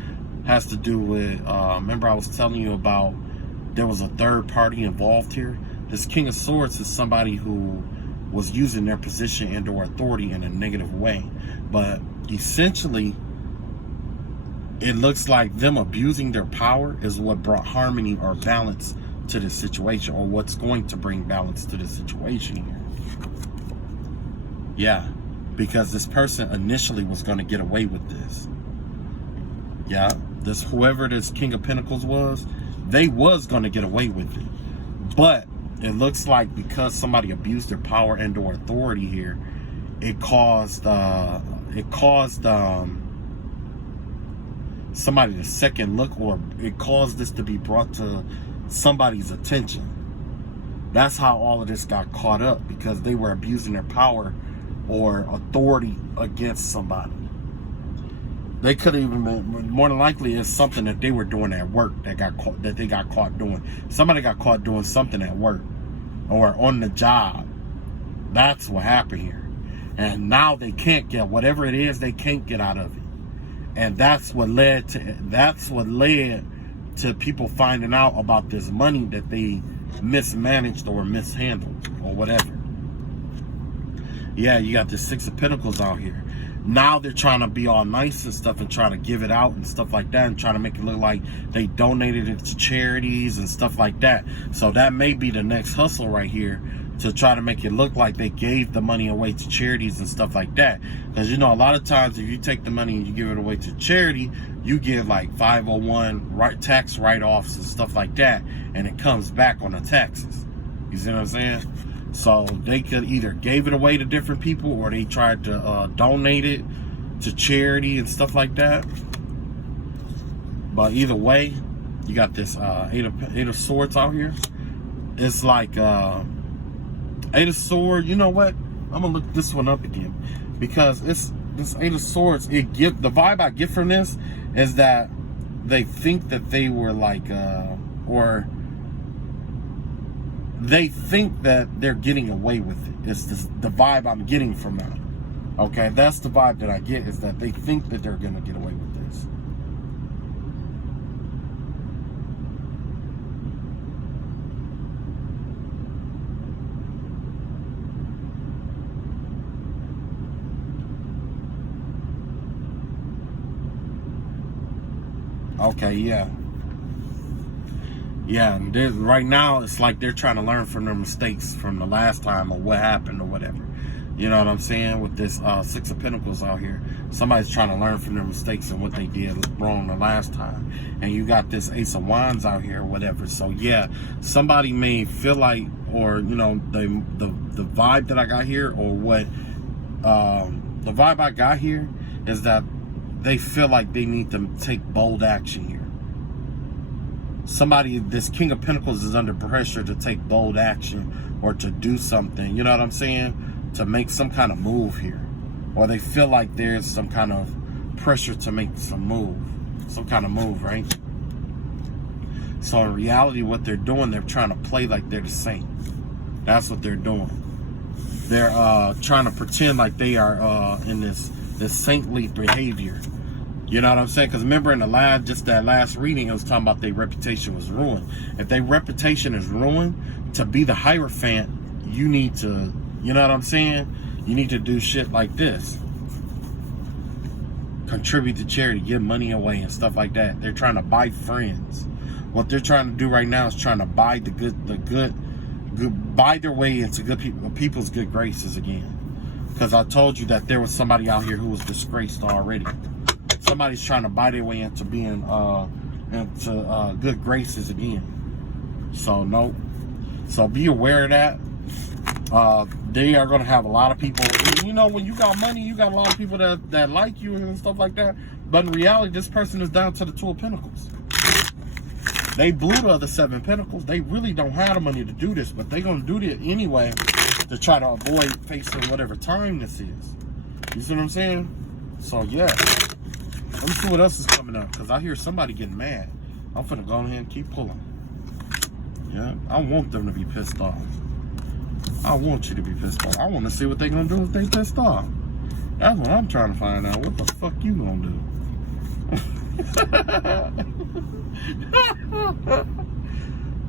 has to do with, remember I was telling you about there was a third party involved here? This King of Swords is somebody who was using their position and or authority in a negative way. But essentially, it looks like them abusing their power is what brought harmony or balance to this situation, or what's going to bring balance to this situation here. Yeah, because this person initially was going to get away with this. Yeah, whoever this King of Pentacles was, they was going to get away with it. But it looks like because somebody abused their power and or authority here, it caused somebody to second look, or it caused this to be brought to somebody's attention. That's how all of this got caught up, because they were abusing their power or authority against somebody. They could have even been, more than likely, it's something that they were doing at work that they got caught doing. Somebody got caught doing something at work or on the job. That's what happened here. And now they can't get whatever it is, they can't get out of it. And that's what led to people finding out about this money that they mismanaged or mishandled or whatever. Yeah, you got the Six of Pentacles out here. Now they're trying to be all nice and stuff and trying to give it out and stuff like that, and trying to make it look like they donated it to charities and stuff like that. So that may be the next hustle right here, to try to make it look like they gave the money away to charities and stuff like that. Because, you know, a lot of times if you take the money and you give it away to charity, you give like 501 tax write-offs and stuff like that, and it comes back on the taxes. You see what I'm saying? So they could either gave it away to different people, or they tried to donate it to charity and stuff like that. But either way, you got this Eight of Swords out here. It's like Eight of Swords. You know what? I'm gonna look this one up again, because it's this Eight of Swords. The vibe I get from this is that they think that they were like or they think that they're getting away with it. It's the vibe I'm getting from that. Okay, that's the vibe that I get, is that they think that they're gonna get away with this. Okay, yeah. Yeah, and right now it's like they're trying to learn from their mistakes from the last time or what happened or whatever. You know what I'm saying? With this Six of Pentacles out here. Somebody's trying to learn from their mistakes and what they did wrong the last time. And you got this Ace of Wands out here or whatever. So yeah, somebody may feel like, or you know, the vibe that I got here, or what the vibe I got here is that they feel like they need to take bold action here. Somebody, this King of Pentacles is under pressure to take bold action or to do something, you know what I'm saying? To make some kind of move here. Or they feel like there's some kind of pressure to make some kind of move, right? So in reality, what they're doing, they're trying to play like they're the saint. That's what they're doing. They're trying to pretend like they are in this saintly behavior. You know what I'm saying? Because remember in the that last reading, it was talking about their reputation was ruined. If their reputation is ruined, to be the Hierophant, you need to, you know what I'm saying? You need to do shit like this. Contribute to charity, give money away and stuff like that. They're trying to buy friends. What they're trying to do right now is trying to buy buy their way into people's good graces again. Because I told you that there was somebody out here who was disgraced already. Somebody's trying to buy their way into being into good graces again. So no. So be aware of that. They are going to have a lot of people. You know, when you got money, you got a lot of people that like you and stuff like that. But in reality, this person is down to the Two of Pentacles. They blew the other Seven Pentacles. They really don't have the money to do this, but they're going to do it anyway to try to avoid facing whatever time this is. You see what I'm saying? So yeah. Let me see what else is coming up, because I hear somebody getting mad. I'm finna go ahead and keep pulling. Yeah, I want them to be pissed off. I want you to be pissed off. I want to see what they're gonna do if they pissed off. That's what I'm trying to find out. What the fuck you gonna do?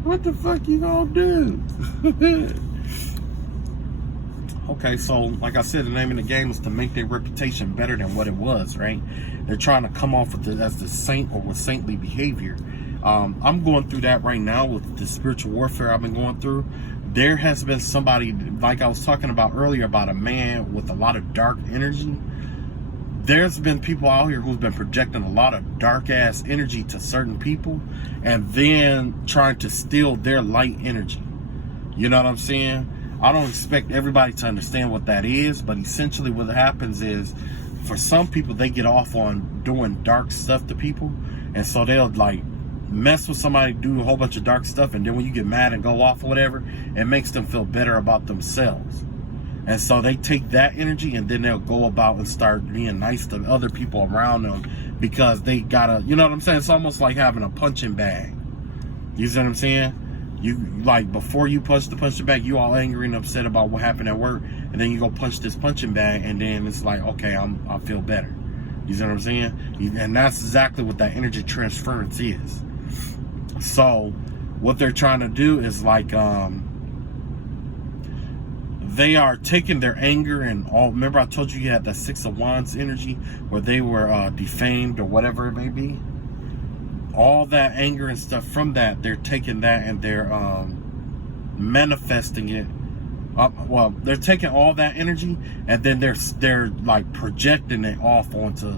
What the fuck you gonna do? Okay, so like I said, the name of the game is to make their reputation better than what it was, right? They're trying to come off with as the saint or with saintly behavior. I'm going through that right now with the spiritual warfare I've been going through. There has been somebody, like I was talking about earlier, about a man with a lot of dark energy. There's been people out here who's been projecting a lot of dark ass energy to certain people and then trying to steal their light energy. You know what I'm saying? I don't expect everybody to understand what that is, but essentially what happens is, for some people, they get off on doing dark stuff to people, and so they'll like mess with somebody, do a whole bunch of dark stuff, and then when you get mad and go off or whatever, it makes them feel better about themselves. And so they take that energy and then they'll go about and start being nice to other people around them because they gotta, you know what I'm saying? It's almost like having a punching bag. You see what I'm saying? You, like, before you punch the punching bag, you all angry and upset about what happened at work, and then you go punch this punching bag, and then it's like, okay, I feel better. You see what I'm saying? And that's exactly what that energy transference is. So what they're trying to do is like, they are taking their anger and all. Remember I told you had that Six of Wands energy where they were defamed or whatever it may be. All that anger and stuff from that, they're taking that and they're manifesting it. Well, they're taking all that energy and then they're like projecting it off onto.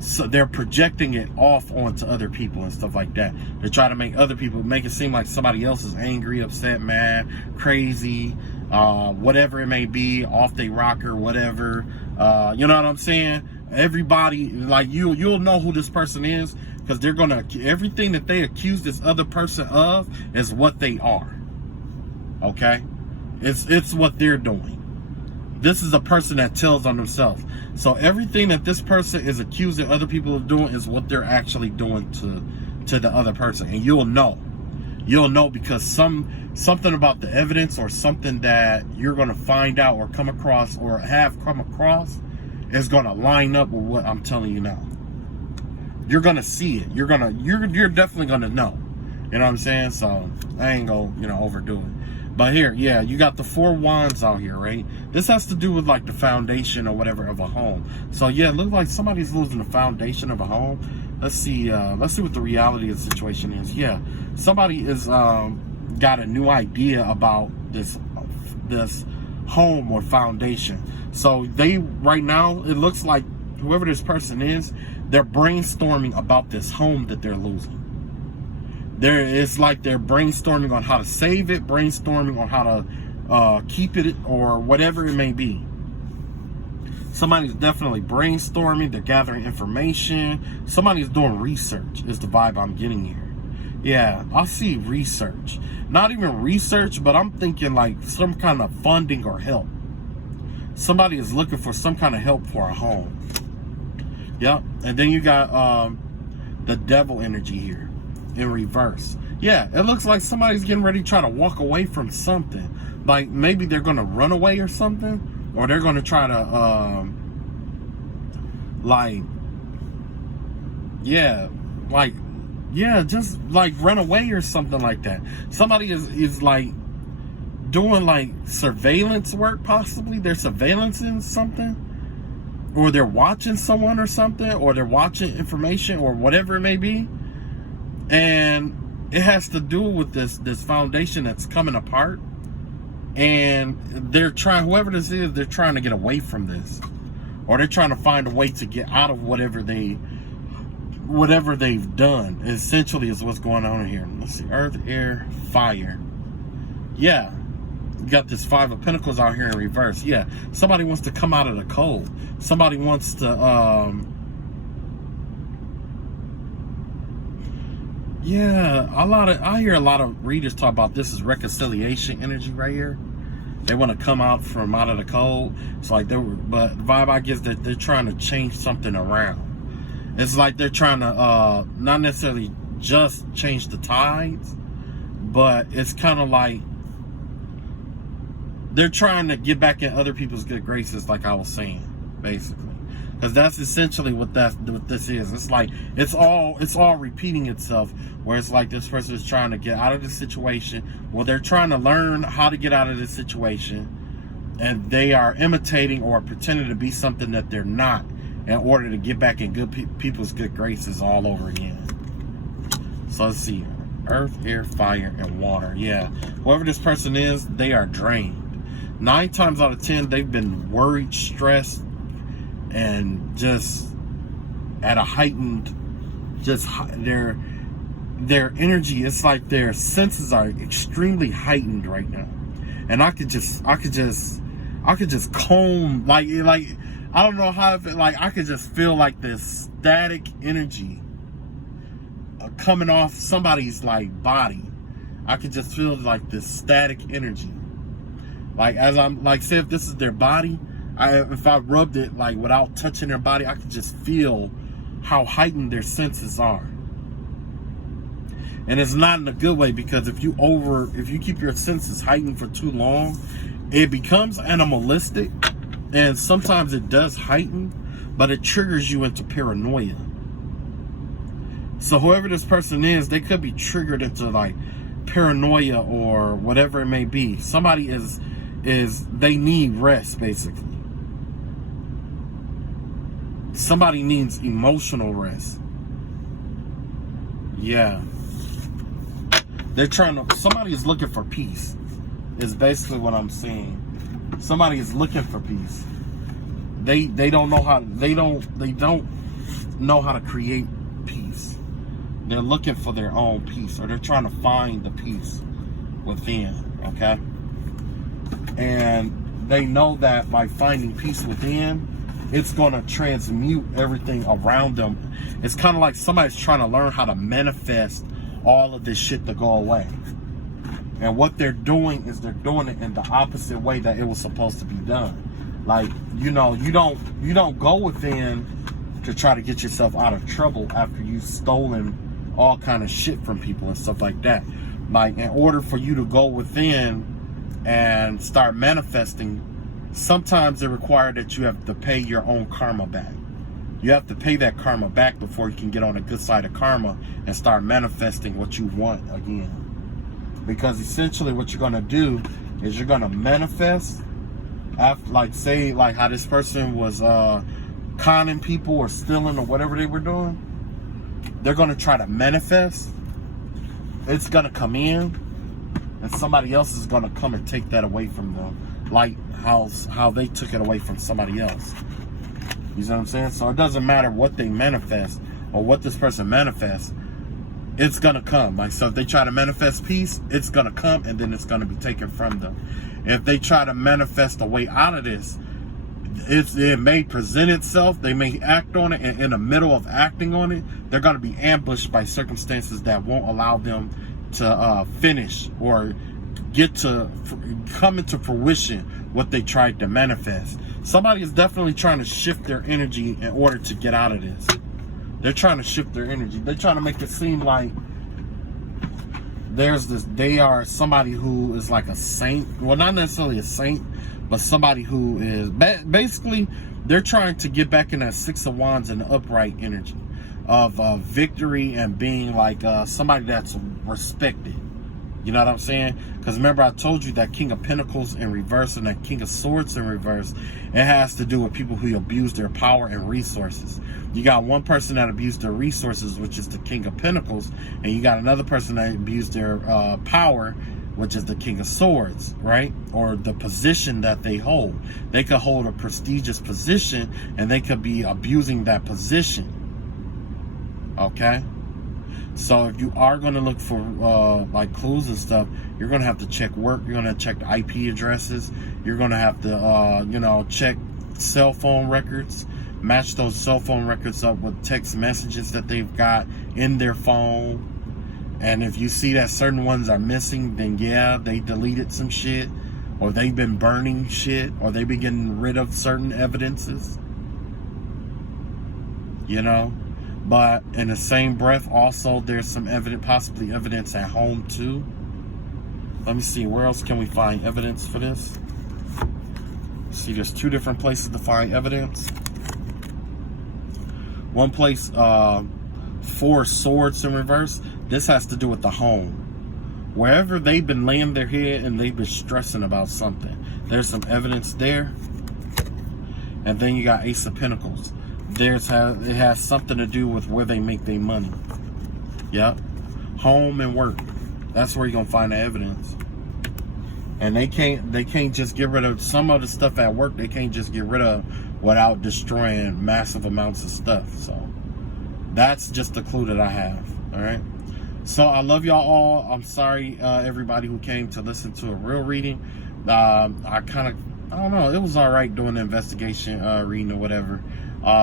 So they're projecting it off onto other people and stuff like that. They're trying to make other people, make it seem like somebody else is angry, upset, mad, crazy, whatever it may be, off they rocker, whatever. You know what I'm saying? Everybody, like, you'll know who this person is, because they're gonna, everything that they accuse this other person of is what they are. Okay? It's what they're doing. This is a person that tells on themselves. So everything that this person is accusing other people of doing is what they're actually doing to the other person. And you'll know. You'll know because something about the evidence or something that you're going to find out or come across or have come across is going to line up with what I'm telling you now. You're going to see it. You're definitely going to know. You know what I'm saying? So I ain't going to, overdo it. But here, yeah, you got the Four Wands out here, right? This has to do with like the foundation or whatever of a home. So yeah, it looks like somebody's losing the foundation of a home. Let's see what the reality of the situation is. Yeah, somebody is got a new idea about this home or foundation. So they, right now, it looks like whoever this person is, they're brainstorming about this home that they're losing. It's like they're brainstorming on how to save it, brainstorming on how to keep it, or whatever it may be. Somebody's definitely brainstorming. They're gathering information. Somebody's doing research is the vibe I'm getting here. Yeah, I see research. Not even research, but I'm thinking like some kind of funding or help. Somebody is looking for some kind of help for a home. Yep. And then you got the devil energy here in reverse. Yeah, it looks like somebody's getting ready to try to walk away from something. Like maybe they're going to run away or something, or they're going to try to just like run away or something like that. Somebody is like doing like surveillance work, possibly. They're surveillancing something, or they're watching someone or something, or they're watching information or whatever it may be. And it has to do with this foundation that's coming apart. And they're trying, whoever this is, they're trying to get away from this, or they're trying to find a way to get out of whatever they've done. Essentially is what's going on here. Let's see, earth, air, fire. Yeah, you got this 5 of Pentacles out here in reverse. Yeah, somebody wants to come out of the cold. Somebody wants to I hear a lot of readers talk about this as reconciliation energy right here. They want to come out of the cold. It's like but the vibe I get is that they're trying to change something around. It's like they're trying to not necessarily just change the tides, but it's kind of like they're trying to get back in other people's good graces, like I was saying, basically. Because that's essentially what this is. It's like it's all repeating itself. Where it's like this person is trying to get out of this situation. Well, they're trying to learn how to get out of this situation, and they are imitating or pretending to be something that they're not, in order to get back in people's good graces all over again. So let's see, earth, air, fire, and water. Yeah, whoever this person is, they are drained. 9 times out of 10, they've been worried, stressed, and just at a heightened, their energy, it's like their senses are extremely heightened right now. And I could just comb, like I don't know how, like I could just feel like this static energy coming off somebody's like body. I could just feel like this static energy. Like as I'm like, say if this is their body, if I rubbed it like without touching their body, I could just feel how heightened their senses are. And it's not in a good way, because if you keep your senses heightened for too long, it becomes animalistic, and sometimes it does heighten, but it triggers you into paranoia. So whoever this person is, they could be triggered into like paranoia or whatever it may be. Somebody they need rest, basically. Somebody needs emotional rest. Yeah. Somebody is looking for peace, is basically what I'm seeing. Somebody is looking for peace. They don't know how to create peace. They're looking for their own peace, or they're trying to find the peace within, okay? And they know that by finding peace within, it's going to transmute everything around them. It's kind of like somebody's trying to learn how to manifest all of this shit to go away. And what they're doing is they're doing it in the opposite way that it was supposed to be done. Like, you don't go within to try to get yourself out of trouble after you've stolen all kind of shit from people and stuff like that. Like, in order for you to go within and start manifesting, sometimes it requires that you have to pay your own karma back. You have to pay that karma back before you can get on the good side of karma and start manifesting what you want again. Because essentially what you're going to do is you're going to manifest after, like, say, like how this person was conning people or stealing or whatever they were doing. They're going to try to manifest. It's going to come in, and somebody else is going to come and take that away from them. like how they took it away from somebody else. You see what I'm saying? So it doesn't matter what they manifest or what this person manifests, it's gonna come. Like, so if they try to manifest peace, it's gonna come, and then it's gonna be taken from them. If they try to manifest a way out of this, it may present itself, they may act on it, and in the middle of acting on it, they're gonna be ambushed by circumstances that won't allow them to finish or get to come into fruition what they tried to manifest. Somebody is definitely trying to shift their energy in order to get out of this. They're trying to shift their energy. They're trying to make it seem like they are somebody who is like a saint. Well, not necessarily a saint, but somebody who is basically, they're trying to get back in that Six of Wands and upright energy of victory and being like somebody that's respected. You know what I'm saying? Because remember, I told you that King of Pentacles in reverse and that King of Swords in reverse, it has to do with people who abuse their power and resources. You got one person that abused their resources, which is the King of Pentacles, and you got another person that abused their power, which is the King of Swords, right? Or the position that they hold. They could hold a prestigious position, and they could be abusing that position. Okay? So if you are going to look for like clues and stuff, you're going to have to check work. You're going to check the IP addresses. You're going to have to, check cell phone records. Match those cell phone records up with text messages that they've got in their phone. And if you see that certain ones are missing, then yeah, they deleted some shit. Or they've been burning shit. Or they've been getting rid of certain evidences. You know? But in the same breath, also, there's some possibly evidence at home too. Let me see, where else can we find evidence for this? See, there's two different places to find evidence. One place, 4 swords in reverse. This has to do with the home. Wherever they've been laying their head and they've been stressing about something, there's some evidence there. And then you got Ace of Pentacles. It has something to do with where they make their money. Yep. Home and work. That's where you're gonna find the evidence. And they can't just get rid of some of the stuff at work. They can't just get rid of without destroying massive amounts of stuff. So that's just the clue that I have. All right. So I love y'all all. I'm sorry, everybody who came to listen to a real reading. I don't know. It was all right doing the investigation reading or whatever.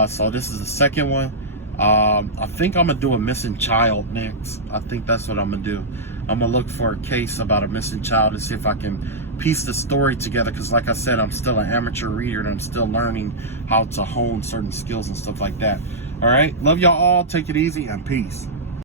So this is the second one. I think I'm gonna do a missing child next. I think that's what I'm gonna do. I'm gonna look for a case about a missing child and see if I can piece the story together, because like I said, I'm still an amateur reader and I'm still learning how to hone certain skills and stuff like that. All right, love y'all all. Take it easy and peace.